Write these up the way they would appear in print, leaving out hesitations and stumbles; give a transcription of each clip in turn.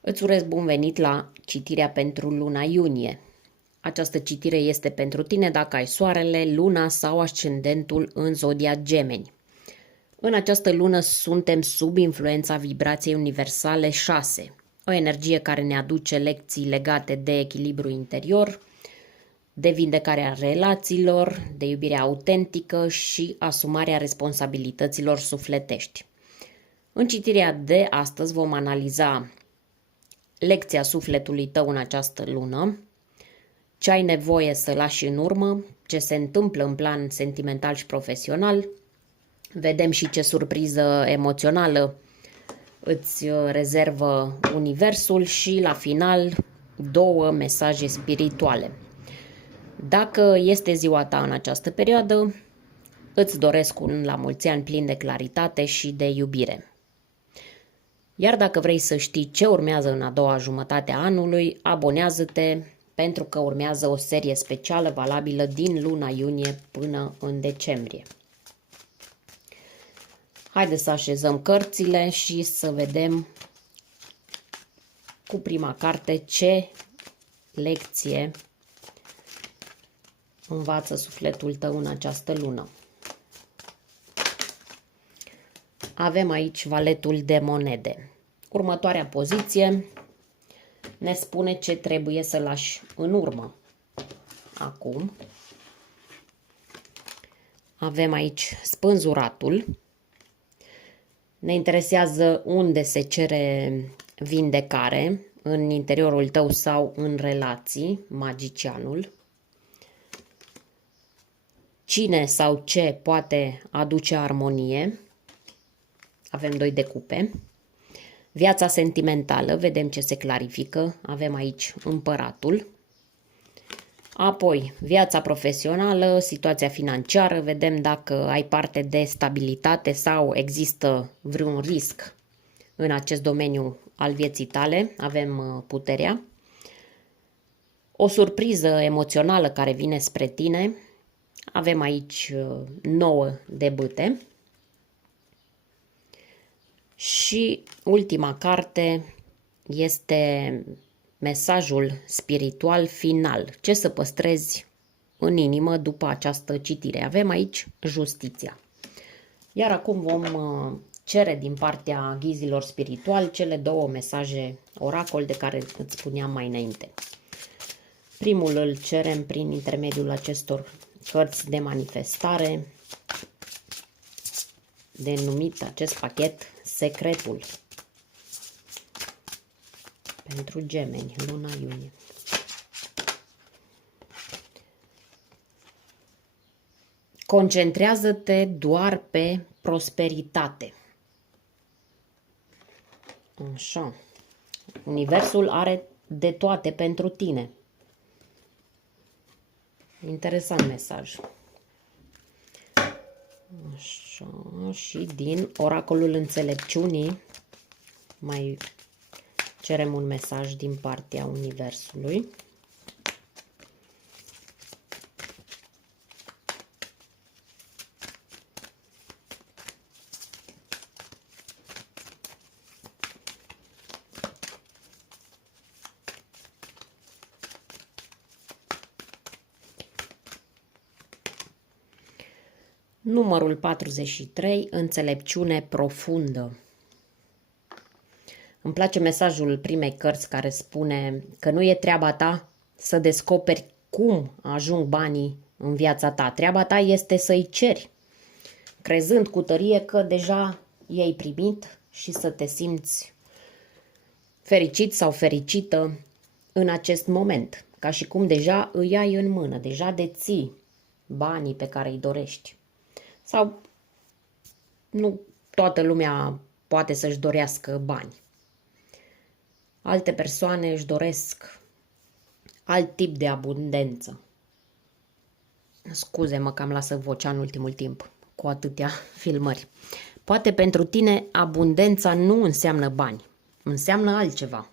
Îți urez bun venit la citirea pentru luna iunie. Această citire este pentru tine dacă ai soarele, luna sau ascendentul în zodia Gemeni. În această lună suntem sub influența vibrației universale 6, o energie care ne aduce lecții legate de echilibru interior, de vindecarea relațiilor, de iubirea autentică și asumarea responsabilităților sufletești. În citirea de astăzi vom analiza lecția sufletului tău în această lună, ce ai nevoie să lași în urmă, ce se întâmplă în plan sentimental și profesional. Vedem și ce surpriză emoțională îți rezervă universul și la final două mesaje spirituale. Dacă este ziua ta în această perioadă, îți doresc un la mulți ani plin de claritate și de iubire. Iar dacă vrei să știi ce urmează în a doua jumătate a anului, abonează-te pentru că urmează o serie specială valabilă din luna iunie până în decembrie. Haideți să așezăm cărțile și să vedem cu prima carte ce lecție învață sufletul tău în această lună. Avem aici valetul de monede. Următoarea poziție ne spune ce trebuie să lași în urmă. Acum avem aici spânzuratul. Ne interesează unde se cere vindecare, în interiorul tău sau în relații, magicianul. Cine sau ce poate aduce armonie. Avem 2 de cupe. Viața sentimentală, vedem ce se clarifică. Avem aici împăratul. Apoi, viața profesională, situația financiară, vedem dacă ai parte de stabilitate sau există vreun risc în acest domeniu al vieții tale. Avem puterea. O surpriză emoțională care vine spre tine. Avem aici 9 de bâte. Și ultima carte este mesajul spiritual final. Ce să păstrezi în inimă după această citire. Avem aici justiția. Iar acum vom cere din partea ghizilor spirituali cele 2 mesaje oracol de care îți spuneam mai înainte. Primul îl cerem prin intermediul acestor cărți de manifestare, denumit acest pachet Secretul pentru Gemeni, luna iunie. Concentrează-te doar pe prosperitate. Așa. Universul are de toate pentru tine. Interesant mesaj. Așa, și din oracolul înțelepciunii mai cerem un mesaj din partea universului. Numărul 43, înțelepciune profundă. Îmi place mesajul primei cărți care spune că nu e treaba ta să descoperi cum ajung banii în viața ta. Treaba ta este să-i ceri, crezând cu tărie că deja i-ai primit și să te simți fericit sau fericită în acest moment. Ca și cum deja îi ai în mână, deja deții banii pe care îi dorești. Sau nu toată lumea poate să-și dorească bani. Alte persoane își doresc alt tip de abundență. Scuze-mă că am lăsat vocea în ultimul timp cu atâtea filmări. Poate pentru tine abundența nu înseamnă bani, înseamnă altceva.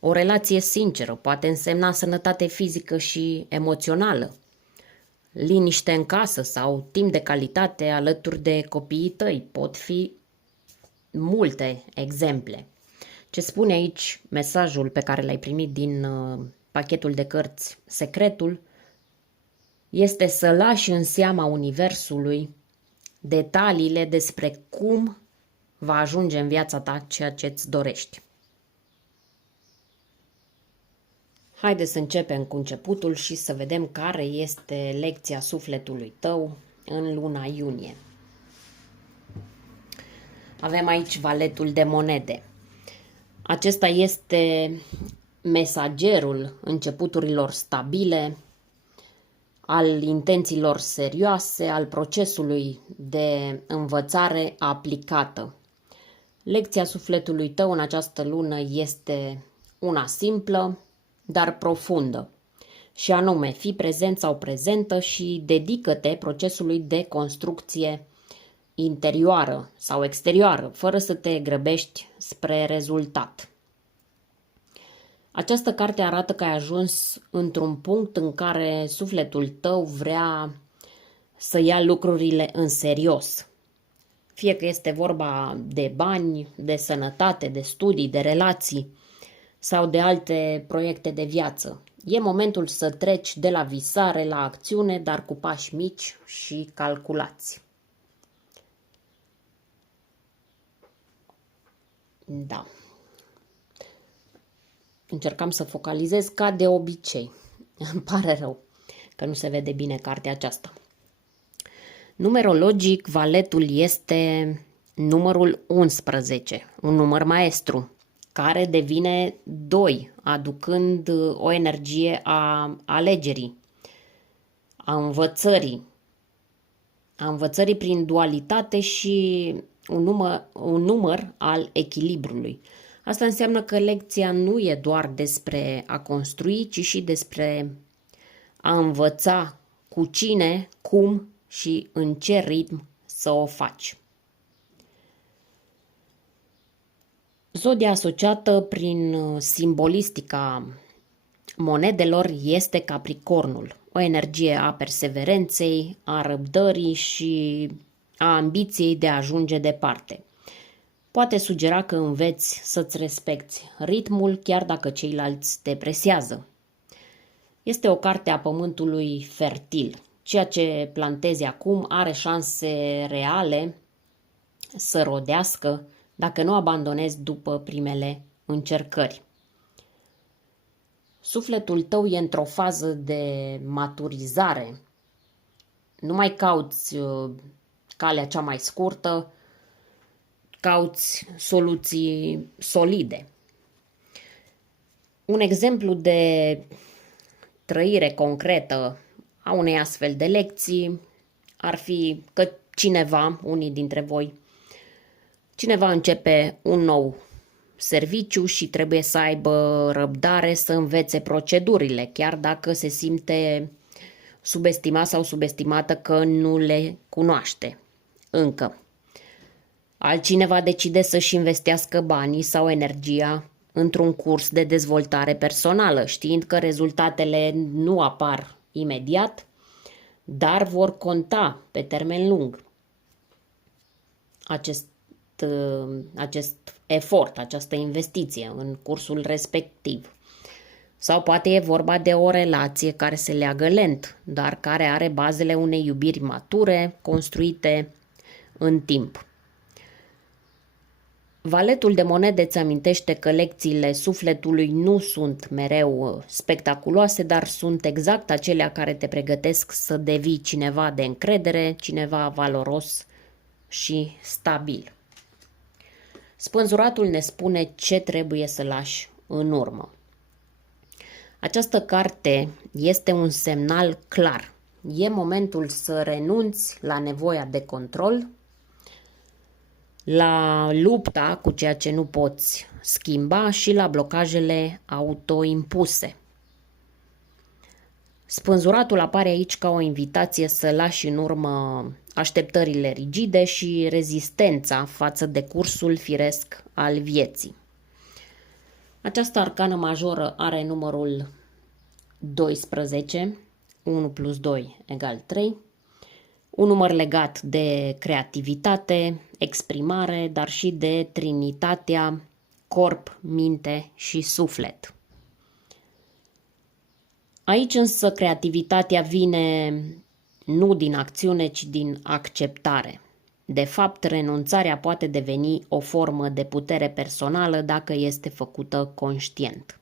O relație sinceră poate însemna sănătate fizică și emoțională, liniște în casă sau timp de calitate alături de copiii tăi. Pot fi multe exemple. Ce spune aici mesajul pe care l-ai primit din pachetul de cărți Secretul este să lași în seama universului detaliile despre cum va ajunge în viața ta ceea ce îți dorești. Haideți să începem cu începutul și să vedem care este lecția sufletului tău în luna iunie. Avem aici valetul de monede. Acesta este mesagerul începuturilor stabile, al intențiilor serioase, al procesului de învățare aplicată. Lecția sufletului tău în această lună este una simplă, dar profundă. Și anume, fii prezent sau prezentă și dedică-te procesului de construcție interioară sau exterioară, fără să te grăbești spre rezultat. Această carte arată că ai ajuns într-un punct în care sufletul tău vrea să ia lucrurile în serios. Fie că este vorba de bani, de sănătate, de studii, de relații sau de alte proiecte de viață. E momentul să treci de la visare la acțiune, dar cu pași mici și calculați. Da. Încercam să focalizez ca de obicei. Îmi pare rău că nu se vede bine cartea aceasta. Numerologic, valetul este numărul 11, un număr maestru, care devine 2, aducând o energie a alegerii, a învățării prin dualitate și un număr al echilibrului. Asta înseamnă că lecția nu e doar despre a construi, ci și despre a învăța cu cine, cum și în ce ritm să o faci. Zodia asociată prin simbolistica monedelor este Capricornul, o energie a perseverenței, a răbdării și a ambiției de a ajunge departe. Poate sugera că înveți să-ți respecti ritmul chiar dacă ceilalți te presează. Este o carte a pământului fertil. Ceea ce plantezi acum are șanse reale să rodească dacă nu abandonezi după primele încercări. Sufletul tău e într-o fază de maturizare. Nu mai cauți calea cea mai scurtă, cauți soluții solide. Un exemplu de trăire concretă a unei astfel de lecții ar fi că unii dintre voi, cineva începe un nou serviciu și trebuie să aibă răbdare să învețe procedurile, chiar dacă se simte subestimat sau subestimată că nu le cunoaște încă. Altcineva decide să-și investească banii sau energia într-un curs de dezvoltare personală, știind că rezultatele nu apar imediat, dar vor conta pe termen lung. Acest efort, această investiție în cursul respectiv. Sau poate e vorba de o relație care se leagă lent, dar care are bazele unei iubiri mature, construite în timp. Valetul de monede îți amintește că lecțiile sufletului nu sunt mereu spectaculoase, dar sunt exact acelea care te pregătesc să devii cineva de încredere, cineva valoros și stabil. Spânzuratul ne spune ce trebuie să lași în urmă. Această carte este un semnal clar. E momentul să renunți la nevoia de control, la lupta cu ceea ce nu poți schimba și la blocajele autoimpuse. Spânzuratul apare aici ca o invitație să lași în urmă așteptările rigide și rezistența față de cursul firesc al vieții. Această arcană majoră are numărul 12, 1 plus 2 egal 3, un număr legat de creativitate, exprimare, dar și de trinitatea corp, minte și suflet. Aici însă creativitatea vine nu din acțiune, ci din acceptare. De fapt, renunțarea poate deveni o formă de putere personală dacă este făcută conștient.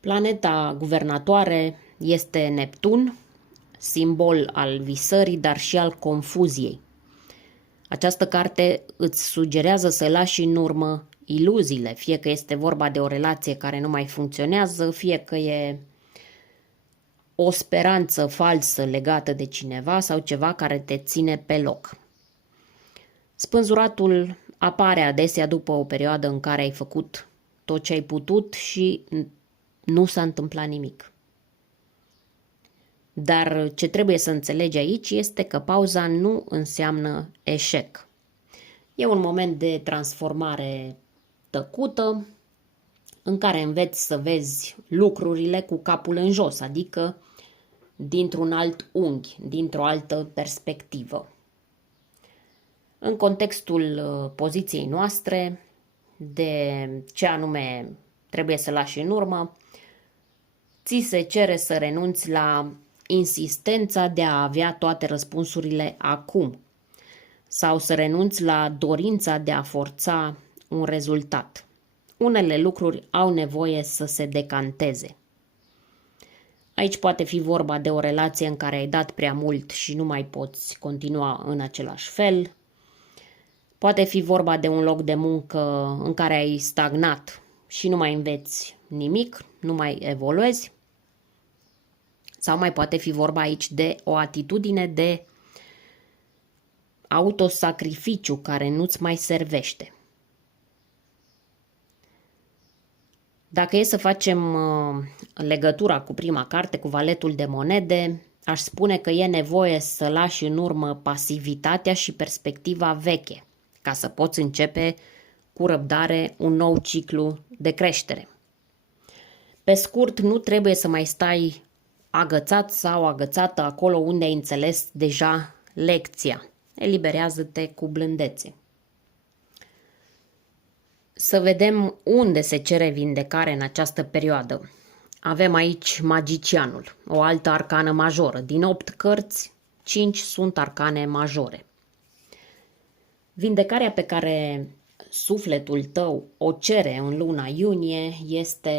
Planeta guvernatoare este Neptun, simbol al visării, dar și al confuziei. Această carte îți sugerează să lași în urmă iluziile, fie că este vorba de o relație care nu mai funcționează, fie că e o speranță falsă legată de cineva sau ceva care te ține pe loc. Spânzuratul apare adesea după o perioadă în care ai făcut tot ce ai putut și nu s-a întâmplat nimic. Dar ce trebuie să înțelegi aici este că pauza nu înseamnă eșec. E un moment de transformare tăcută în care înveți să vezi lucrurile cu capul în jos, adică dintr-un alt unghi, dintr-o altă perspectivă. În contextul poziției noastre, de ce anume trebuie să lași în urmă, ți se cere să renunți la insistența de a avea toate răspunsurile acum sau să renunți la dorința de a forța un rezultat. Unele lucruri au nevoie să se decanteze. Aici poate fi vorba de o relație în care ai dat prea mult și nu mai poți continua în același fel. Poate fi vorba de un loc de muncă în care ai stagnat și nu mai înveți nimic, nu mai evoluezi. Sau mai poate fi vorba aici de o atitudine de autosacrificiu care nu-ți mai servește. Dacă e să facem legătura cu prima carte, cu valetul de monede, aș spune că e nevoie să lași în urmă pasivitatea și perspectiva veche, ca să poți începe cu răbdare un nou ciclu de creștere. Pe scurt, nu trebuie să mai stai agățat sau agățată acolo unde ai înțeles deja lecția. Eliberează-te cu blândețe. Să vedem unde se cere vindecare în această perioadă. Avem aici magicianul, o altă arcană majoră. Din 8 cărți, 5 sunt arcane majore. Vindecarea pe care sufletul tău o cere în luna iunie este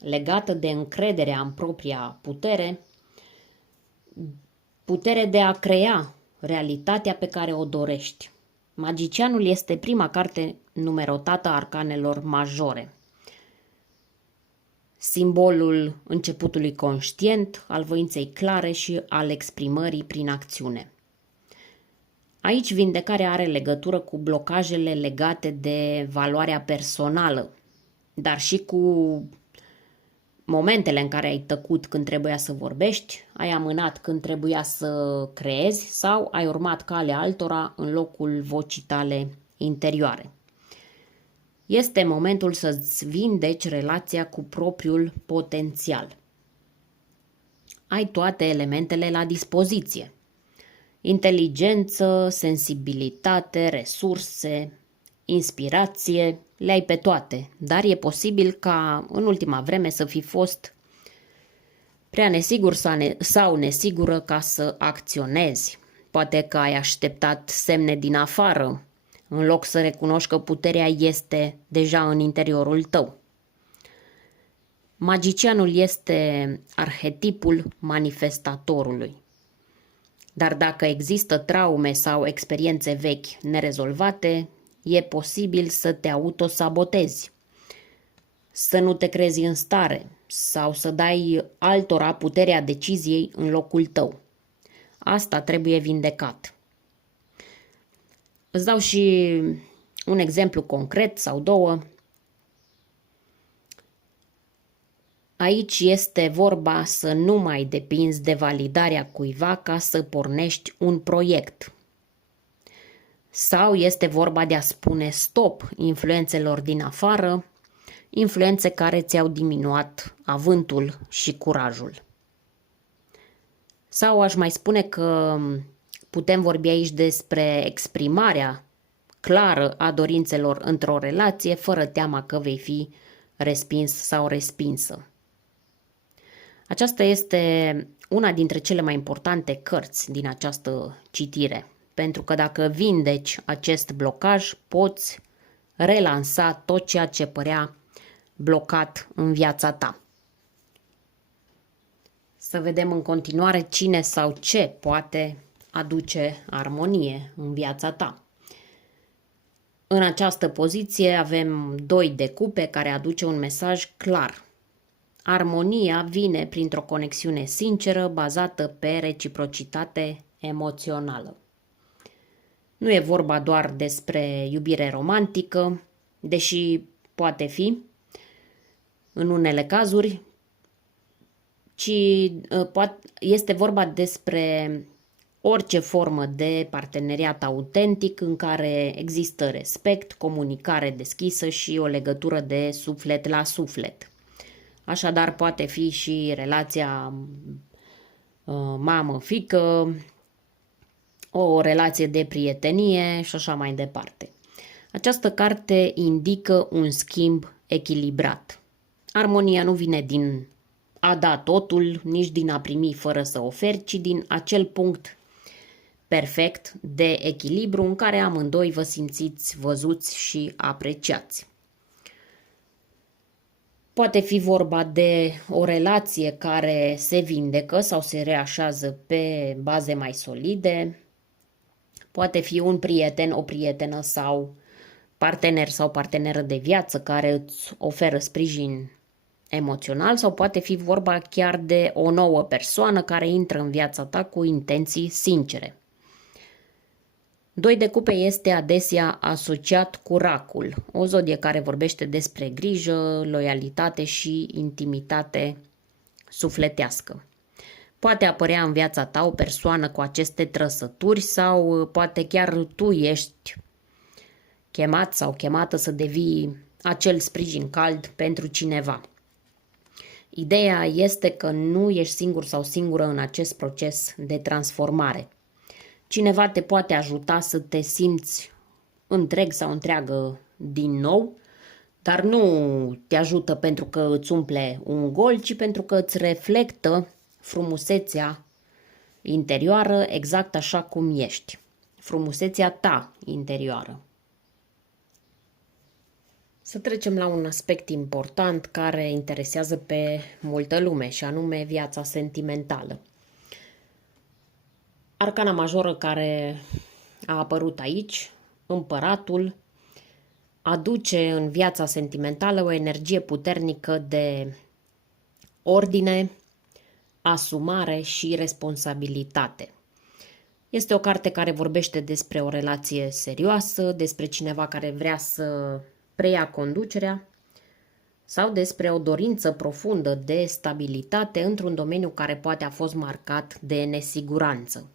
legată de încrederea în propria putere, putere de a crea realitatea pe care o dorești. Magicianul este prima carte numerotată a arcanelor majore. Simbolul începutului conștient, al voinței clare și al exprimării prin acțiune. Aici vindecarea are legătură cu blocajele legate de valoarea personală, dar și cu momentele în care ai tăcut când trebuia să vorbești, ai amânat când trebuia să creezi sau ai urmat calea altora în locul vocii tale interioare. Este momentul să-ți vindeci relația cu propriul potențial. Ai toate elementele la dispoziție. Inteligență, sensibilitate, resurse, inspirație, le ai pe toate, dar e posibil ca în ultima vreme să fi fost prea nesigur sau nesigură ca să acționezi. Poate că ai așteptat semne din afară, în loc să recunoști că puterea este deja în interiorul tău. Magicianul este arhetipul manifestatorului. Dar dacă există traume sau experiențe vechi nerezolvate, e posibil să te autosabotezi, să nu te crezi în stare sau să dai altora puterea deciziei în locul tău. Asta trebuie vindecat. Îți dau și un exemplu concret sau două. Aici este vorba să nu mai depinzi de validarea cuiva ca să pornești un proiect. Sau este vorba de a spune stop influențelor din afară, influențe care ți-au diminuat avântul și curajul. Sau aș mai spune că putem vorbi aici despre exprimarea clară a dorințelor într-o relație, fără teama că vei fi respins sau respinsă. Aceasta este una dintre cele mai importante cărți din această citire, pentru că dacă vindeci acest blocaj, poți relansa tot ceea ce părea blocat în viața ta. Să vedem în continuare cine sau ce poate aduce armonie în viața ta. În această poziție avem 2 de cupe care aduce un mesaj clar. Armonia vine printr-o conexiune sinceră bazată pe reciprocitate emoțională. Nu e vorba doar despre iubire romantică, deși poate fi în unele cazuri, ci este vorba despre orice formă de parteneriat autentic în care există respect, comunicare deschisă și o legătură de suflet la suflet. Așadar, poate fi și relația mamă-fică, o relație de prietenie și așa mai departe. Această carte indică un schimb echilibrat. Armonia nu vine din a da totul, nici din a primi fără să oferi, ci din acel punct perfect de echilibru în care amândoi vă simțiți văzuți și apreciați. Poate fi vorba de o relație care se vindecă sau se reașează pe baze mai solide. Poate fi un prieten, o prietenă sau partener sau parteneră de viață care îți oferă sprijin emoțional, sau poate fi vorba chiar de o nouă persoană care intră în viața ta cu intenții sincere. 2 de cupe este adesea asociat cu racul, o zodie care vorbește despre grijă, loialitate și intimitate sufletească. Poate apărea în viața ta o persoană cu aceste trăsături sau poate chiar tu ești chemat sau chemată să devii acel sprijin cald pentru cineva. Ideea este că nu ești singur sau singură în acest proces de transformare. Cineva te poate ajuta să te simți întreg sau întreagă din nou, dar nu te ajută pentru că îți umple un gol, ci pentru că îți reflectă frumusețea interioară exact așa cum ești. Frumusețea ta interioară. Să trecem la un aspect important care interesează pe multă lume, și anume viața sentimentală. Arcana majoră care a apărut aici, Împăratul, aduce în viața sentimentală o energie puternică de ordine, asumare și responsabilitate. Este o carte care vorbește despre o relație serioasă, despre cineva care vrea să preia conducerea sau despre o dorință profundă de stabilitate într-un domeniu care poate a fost marcat de nesiguranță.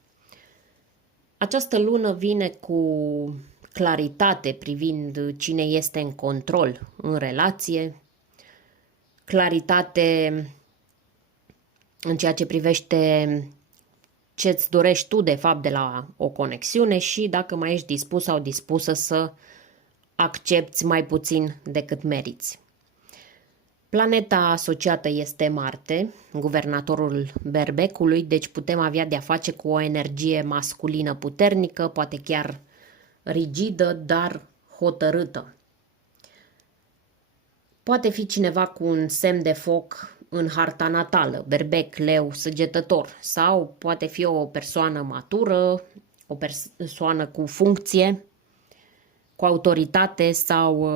Această lună vine cu claritate privind cine este în control în relație, claritate în ceea ce privește ce îți dorești tu de fapt de la o conexiune și dacă mai ești dispus sau dispusă să accepți mai puțin decât meriți. Planeta asociată este Marte, guvernatorul berbecului, deci putem avea de-a face cu o energie masculină puternică, poate chiar rigidă, dar hotărâtă. Poate fi cineva cu un semn de foc în harta natală, berbec, leu, săgetător, sau poate fi o persoană matură, o persoană cu funcție, cu autoritate sau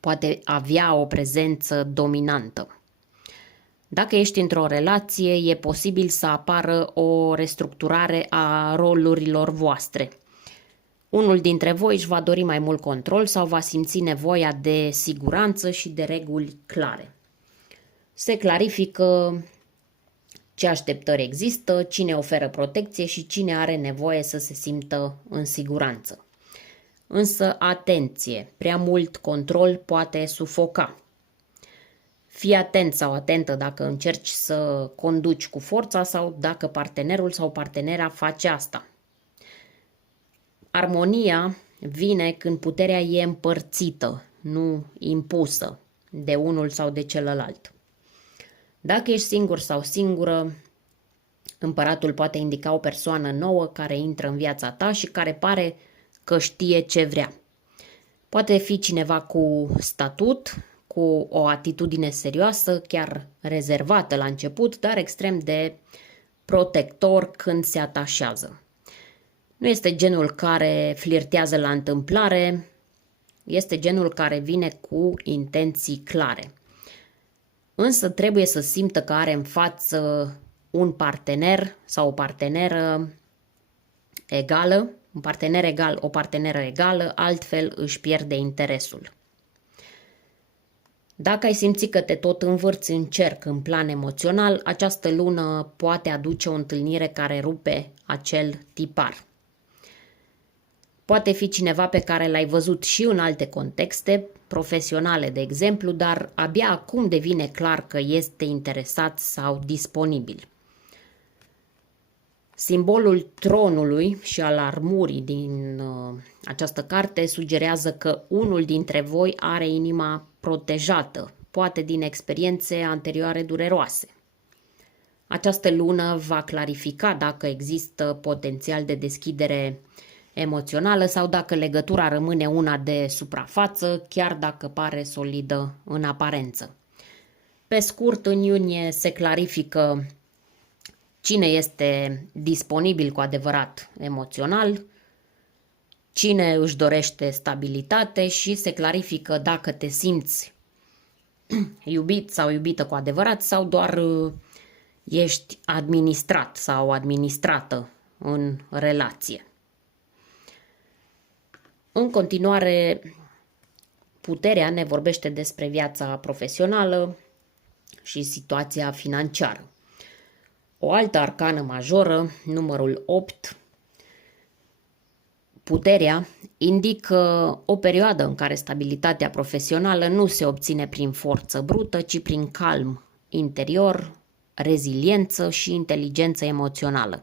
poate avea o prezență dominantă. Dacă ești într-o relație, e posibil să apară o restructurare a rolurilor voastre. Unul dintre voi își va dori mai mult control sau va simți nevoia de siguranță și de reguli clare. Se clarifică ce așteptări există, cine oferă protecție și cine are nevoie să se simtă în siguranță. Însă, atenție, prea mult control poate sufoca. Fii atent sau atentă dacă încerci să conduci cu forța sau dacă partenerul sau partenera face asta. Armonia vine când puterea e împărțită, nu impusă de unul sau de celălalt. Dacă ești singur sau singură, împăratul poate indica o persoană nouă care intră în viața ta și care pare că știe ce vrea. Poate fi cineva cu statut, cu o atitudine serioasă, chiar rezervată la început, dar extrem de protector când se atașează. Nu este genul care flirtează la întâmplare, este genul care vine cu intenții clare. Însă trebuie să simtă că are în față un partener sau o parteneră egală, un partener egal, o parteneră egală, altfel își pierde interesul. Dacă ai simțit că te tot învârți în cerc în plan emoțional, această lună poate aduce o întâlnire care rupe acel tipar. Poate fi cineva pe care l-ai văzut și în alte contexte, profesionale de exemplu, dar abia acum devine clar că este interesat sau disponibil. Simbolul tronului și al armurii din această carte sugerează că unul dintre voi are inima protejată, poate din experiențe anterioare dureroase. Această lună va clarifica dacă există potențial de deschidere emoțională sau dacă legătura rămâne una de suprafață, chiar dacă pare solidă în aparență. Pe scurt, în iunie se clarifică cine este disponibil cu adevărat emoțional, cine își dorește stabilitate și se clarifică dacă te simți iubit sau iubită cu adevărat sau doar ești administrat sau administrată în relație. În continuare, puterea ne vorbește despre viața profesională și situația financiară. O altă arcană majoră, numărul 8, puterea, indică o perioadă în care stabilitatea profesională nu se obține prin forță brută, ci prin calm interior, reziliență și inteligență emoțională.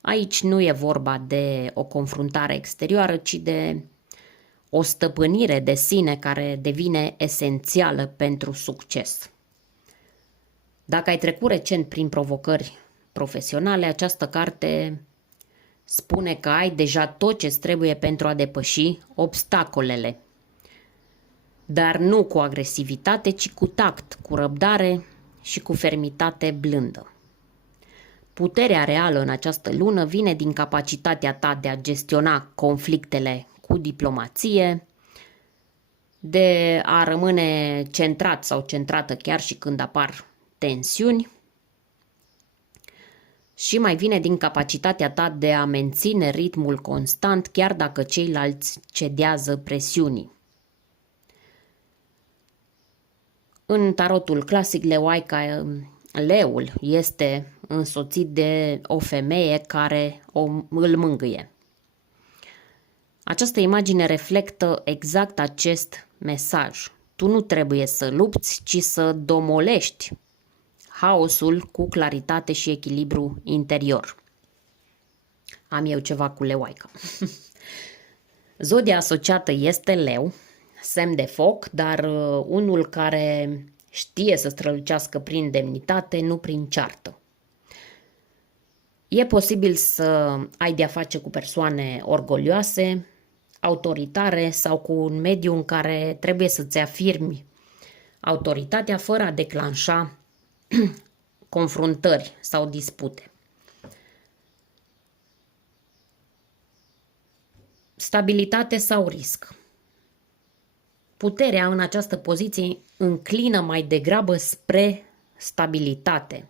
Aici nu e vorba de o confruntare exterioară, ci de o stăpânire de sine care devine esențială pentru succes. Dacă ai trecut recent prin provocări profesionale, această carte spune că ai deja tot ce trebuie pentru a depăși obstacolele, dar nu cu agresivitate, ci cu tact, cu răbdare și cu fermitate blândă. Puterea reală în această lună vine din capacitatea ta de a gestiona conflictele cu diplomație, de a rămâne centrat sau centrată chiar și când apar tensiuni și mai vine din capacitatea ta de a menține ritmul constant chiar dacă ceilalți cedează presiunii. În tarotul clasic leul este însoțit de o femeie care îl mângâie. Această imagine reflectă exact acest mesaj. Tu nu trebuie să lupți, ci să domolești haosul cu claritate și echilibru interior. Am eu ceva cu leoaica. Zodia asociată este leu, semn de foc, dar unul care știe să strălucească prin demnitate, nu prin ceartă. E posibil să ai de-a face cu persoane orgolioase, autoritare sau cu un mediu în care trebuie să-ți afirmi autoritatea fără a declanșa confruntări sau dispute. Stabilitate sau risc. Puterea în această poziție înclină mai degrabă spre stabilitate,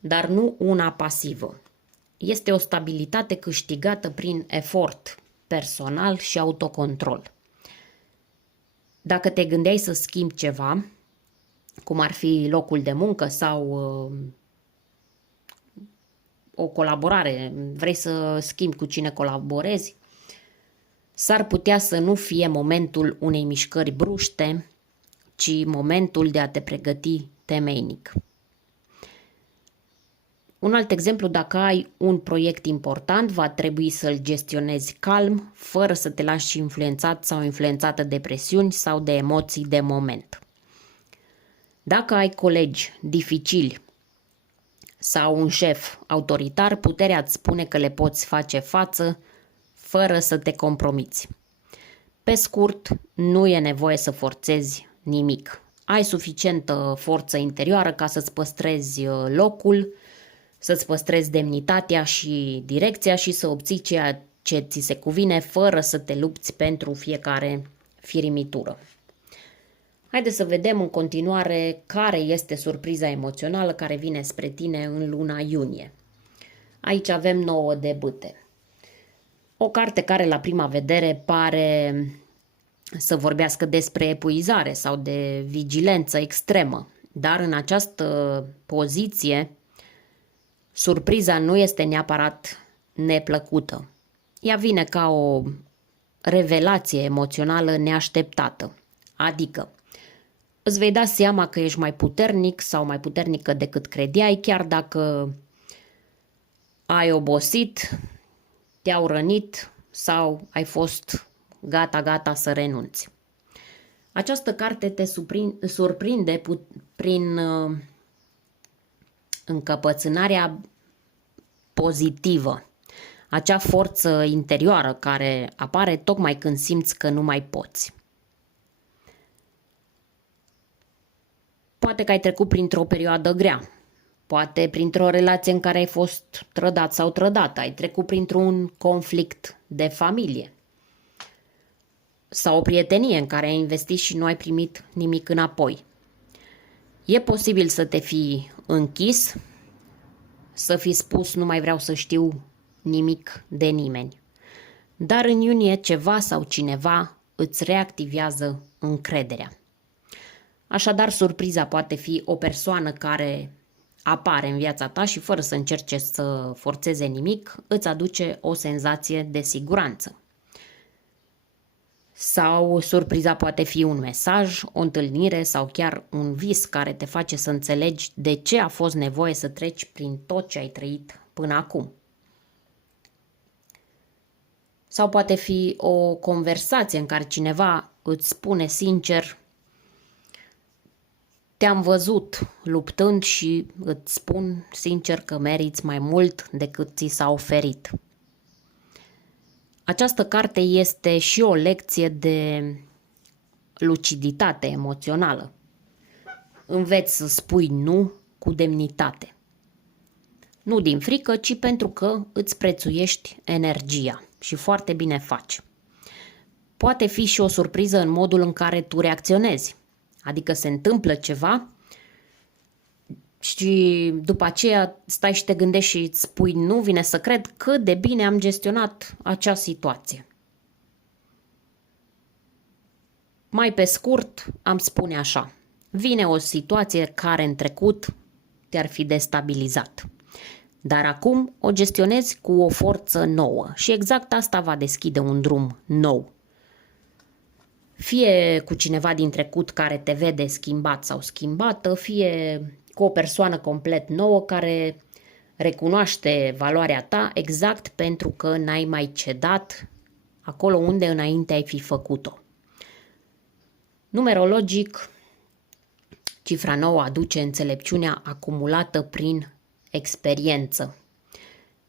dar nu una pasivă. Este o stabilitate câștigată prin efort personal și autocontrol. Dacă te gândeai să schimbi ceva, cum ar fi locul de muncă sau o colaborare, vrei să schimbi cu cine colaborezi, s-ar putea să nu fie momentul unei mișcări bruște, ci momentul de a te pregăti temeinic. Un alt exemplu, dacă ai un proiect important, va trebui să-l gestionezi calm, fără să te lași influențat sau influențată de presiuni sau de emoții de moment. Dacă ai colegi dificili sau un șef autoritar, puterea îți spune că le poți face față fără să te compromiți. Pe scurt, nu e nevoie să forțezi nimic. Ai suficientă forță interioară ca să-ți păstrezi locul, să-ți păstrezi demnitatea și direcția și să obții ceea ce ți se cuvine fără să te lupți pentru fiecare firimitură. Haideți să vedem în continuare care este surpriza emoțională care vine spre tine în luna iunie. Aici avem 9 de bâte. O carte care la prima vedere pare să vorbească despre epuizare sau de vigilență extremă, dar în această poziție surpriza nu este neapărat neplăcută. Ea vine ca o revelație emoțională neașteptată, adică îți vei da seama că ești mai puternic sau mai puternică decât credeai, chiar dacă ai obosit, te-au rănit sau ai fost gata să renunți. Această carte te surprinde prin încăpățânarea pozitivă, acea forță interioară care apare tocmai când simți că nu mai poți. Poate că ai trecut printr-o perioadă grea, poate printr-o relație în care ai fost trădat sau trădată, ai trecut printr-un conflict de familie sau o prietenie în care ai investit și nu ai primit nimic înapoi. E posibil să te fi închis, să fi spus nu mai vreau să știu nimic de nimeni. Dar în iunie ceva sau cineva îți reactivează încrederea. Așadar, surpriza poate fi o persoană care apare în viața ta și fără să încerce să forțeze nimic, îți aduce o senzație de siguranță. Sau surpriza poate fi un mesaj, o întâlnire sau chiar un vis care te face să înțelegi de ce a fost nevoie să treci prin tot ce ai trăit până acum. Sau poate fi o conversație în care cineva îți spune sincer: te-am văzut luptând și îți spun sincer că meriți mai mult decât ți s-a oferit. Această carte este și o lecție de luciditate emoțională. Înveți să spui nu cu demnitate. Nu din frică, ci pentru că îți prețuiești energia și foarte bine faci. Poate fi și o surpriză în modul în care tu reacționezi. Adică se întâmplă ceva și după aceea stai și te gândești și îți spui nu vine să cred cât de bine am gestionat acea situație. Mai pe scurt, am spune așa: vine o situație care în trecut te-ar fi destabilizat, dar acum o gestionezi cu o forță nouă și exact asta va deschide un drum nou. Fie cu cineva din trecut care te vede schimbat sau schimbată, fie cu o persoană complet nouă care recunoaște valoarea ta exact pentru că n-ai mai cedat acolo unde înainte ai fi făcut-o. Numerologic, cifra 9 aduce înțelepciunea acumulată prin experiență.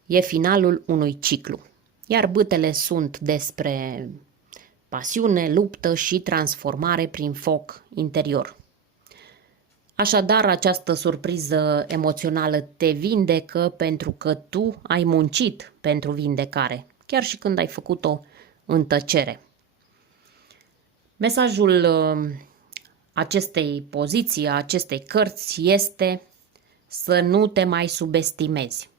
E finalul unui ciclu, iar bâtele sunt despre pasiune, luptă și transformare prin foc interior. Așadar, această surpriză emoțională te vindecă pentru că tu ai muncit pentru vindecare, chiar și când ai făcut-o în tăcere. Mesajul acestei poziții, a acestei cărți este să nu te mai subestimezi.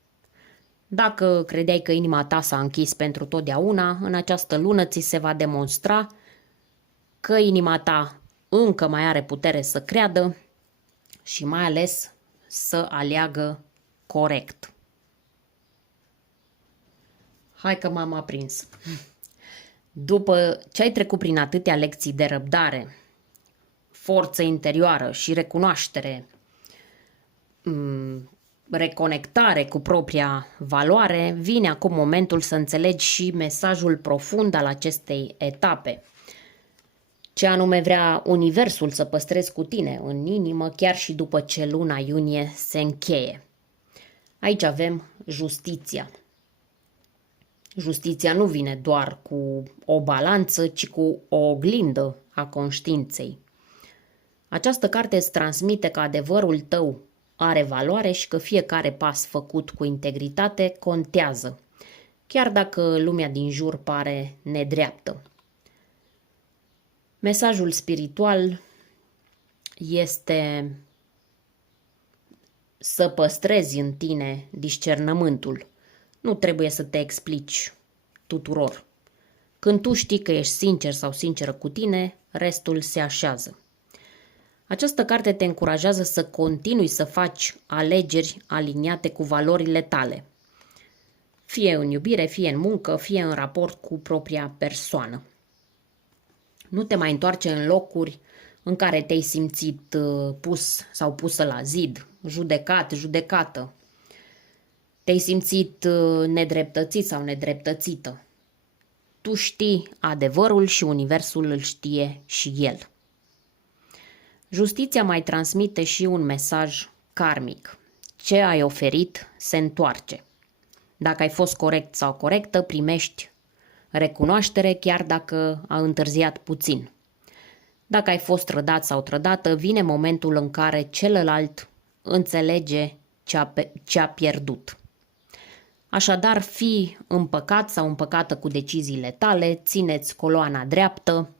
Dacă credeai că inima ta s-a închis pentru totdeauna, în această lună ți se va demonstra că inima ta încă mai are putere să creadă și mai ales să aleagă corect. Hai că m-am aprins. După ce ai trecut prin atâtea lecții de răbdare, forță interioară și recunoaștere reconectare cu propria valoare, vine acum momentul să înțelegi și mesajul profund al acestei etape. Ce anume vrea Universul să păstrezi cu tine în inimă chiar și după ce luna iunie se încheie. Aici avem justiția. Justiția nu vine doar cu o balanță, ci cu o oglindă a conștiinței. Această carte îți transmite că adevărul tău are valoare și că fiecare pas făcut cu integritate contează, chiar dacă lumea din jur pare nedreaptă. Mesajul spiritual este să păstrezi în tine discernământul. Nu trebuie să te explici tuturor. Când tu știi că ești sincer sau sinceră cu tine, restul se așează. Această carte te încurajează să continui să faci alegeri aliniate cu valorile tale. Fie în iubire, fie în muncă, fie în raport cu propria persoană. Nu te mai întoarce în locuri în care te-ai simțit pus sau pusă la zid, judecat, judecată. Te-ai simțit nedreptățit sau nedreptățită. Tu știi adevărul și Universul îl știe și el. Justiția mai transmite și un mesaj karmic. Ce ai oferit se întoarce. Dacă ai fost corect sau corectă, primești recunoaștere chiar dacă a întârziat puțin. Dacă ai fost trădat sau trădată, vine momentul în care celălalt înțelege ce a pierdut. Așadar, fii împăcat sau împăcată cu deciziile tale, țineți coloana dreaptă,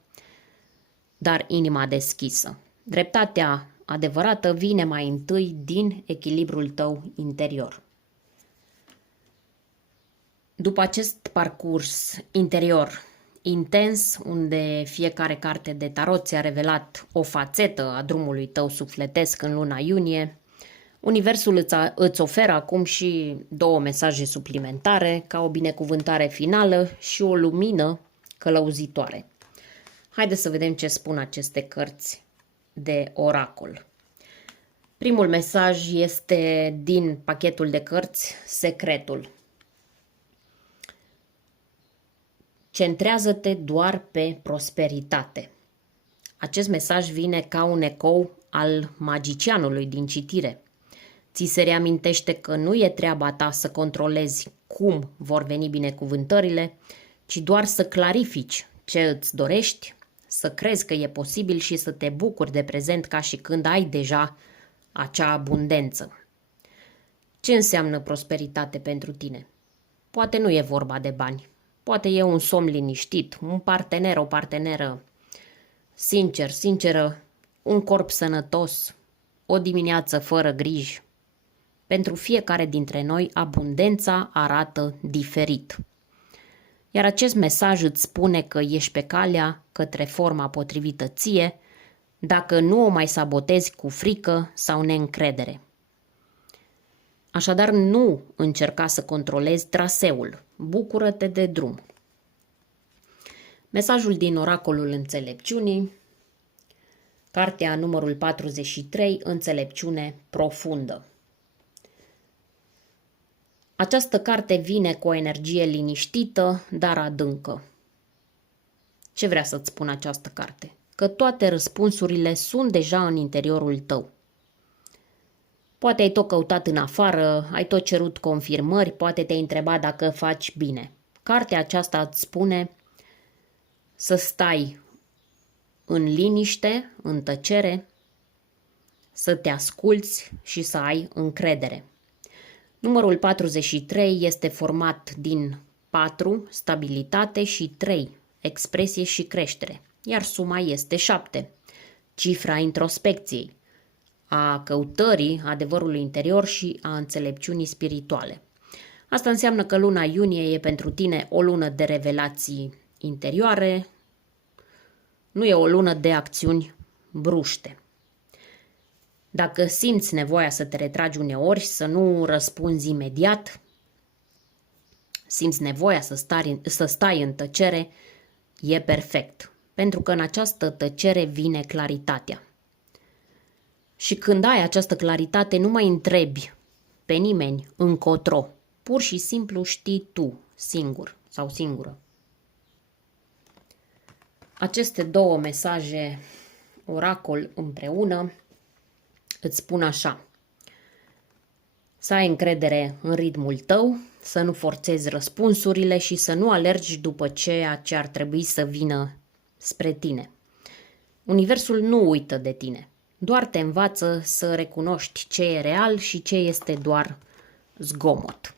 dar inima deschisă. Dreptatea adevărată vine mai întâi din echilibrul tău interior. După acest parcurs interior intens, unde fiecare carte de tarot ți-a revelat o fațetă a drumului tău sufletesc în luna iunie, Universul îți oferă acum și 2 mesaje suplimentare, ca o binecuvântare finală și o lumină călăuzitoare. Haideți să vedem ce spun aceste cărți de oracol. Primul mesaj este din pachetul de cărți Secretul. Centrează-te doar pe prosperitate. Acest mesaj vine ca un ecou al magicianului din citire. Ți se reamintește că nu e treaba ta să controlezi cum vor veni binecuvântările, ci doar să clarifici ce îți dorești, să crezi că e posibil și să te bucuri de prezent ca și când ai deja acea abundență. Ce înseamnă prosperitate pentru tine? Poate nu e vorba de bani. Poate e un somn liniștit, un partener, o parteneră sinceră, un corp sănătos, o dimineață fără griji. Pentru fiecare dintre noi, abundența arată diferit. Iar acest mesaj îți spune că ești pe calea către forma potrivită ție, dacă nu o mai sabotezi cu frică sau neîncredere. Așadar, nu încerca să controlezi traseul. Bucură-te de drum. Mesajul din Oracolul Înțelepciunii, cartea numărul 43, Înțelepciune profundă. Această carte vine cu o energie liniștită, dar adâncă. Ce vrea să-ți spună această carte? Că toate răspunsurile sunt deja în interiorul tău. Poate ai tot căutat în afară, ai tot cerut confirmări, poate te-ai întrebat dacă faci bine. Cartea aceasta îți spune să stai în liniște, în tăcere, să te asculți și să ai încredere. Numărul 43 este format din 4, stabilitate, și 3, expresie și creștere, iar suma este 7, cifra introspecției, a căutării adevărului interior și a înțelepciunii spirituale. Asta înseamnă că luna iunie e pentru tine o lună de revelații interioare, nu e o lună de acțiuni bruște. Dacă simți nevoia să te retragi uneori, să nu răspunzi imediat, simți nevoia să stai în tăcere, e perfect, pentru că în această tăcere vine claritatea. Și când ai această claritate, nu mai întrebi pe nimeni încotro. Pur și simplu știi tu, singur sau singură. Aceste două mesaje oracol împreună îți spun așa: să ai încredere în ritmul tău, să nu forțezi răspunsurile și să nu alergi după ceea ce ar trebui să vină spre tine. Universul nu uită de tine, doar te învață să recunoști ce e real și ce este doar zgomot.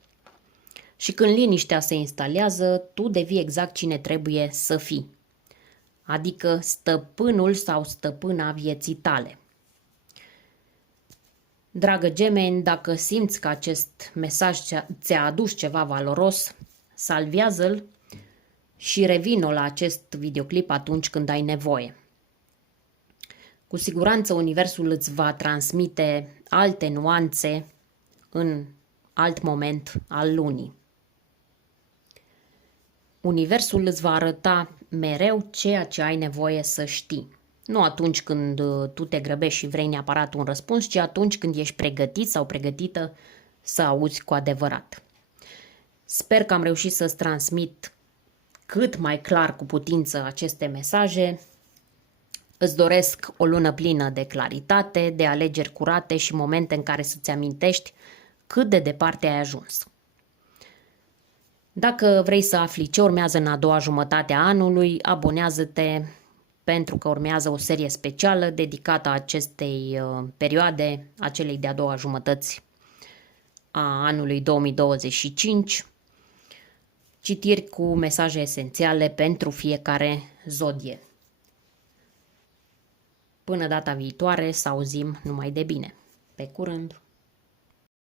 Și când liniștea se instalează, tu devii exact cine trebuie să fii, adică stăpânul sau stăpâna vieții tale. Dragă gemeni, dacă simți că acest mesaj ți-a adus ceva valoros, salvează-l și revină la acest videoclip atunci când ai nevoie. Cu siguranță universul îți va transmite alte nuanțe în alt moment al lunii. Universul îți va arăta mereu ceea ce ai nevoie să știi. Nu atunci când tu te grăbești și vrei neapărat un răspuns, ci atunci când ești pregătit sau pregătită să auzi cu adevărat. Sper că am reușit să-ți transmit cât mai clar cu putință aceste mesaje. Îți doresc o lună plină de claritate, de alegeri curate și momente în care să-ți amintești cât de departe ai ajuns. Dacă vrei să afli ce urmează în a doua jumătate a anului, abonează-te pentru că urmează o serie specială dedicată acestei perioade, acelei de-a doua jumătăți a anului 2025, citiri cu mesaje esențiale pentru fiecare zodie. Până data viitoare, să auzim numai de bine. Pe curând!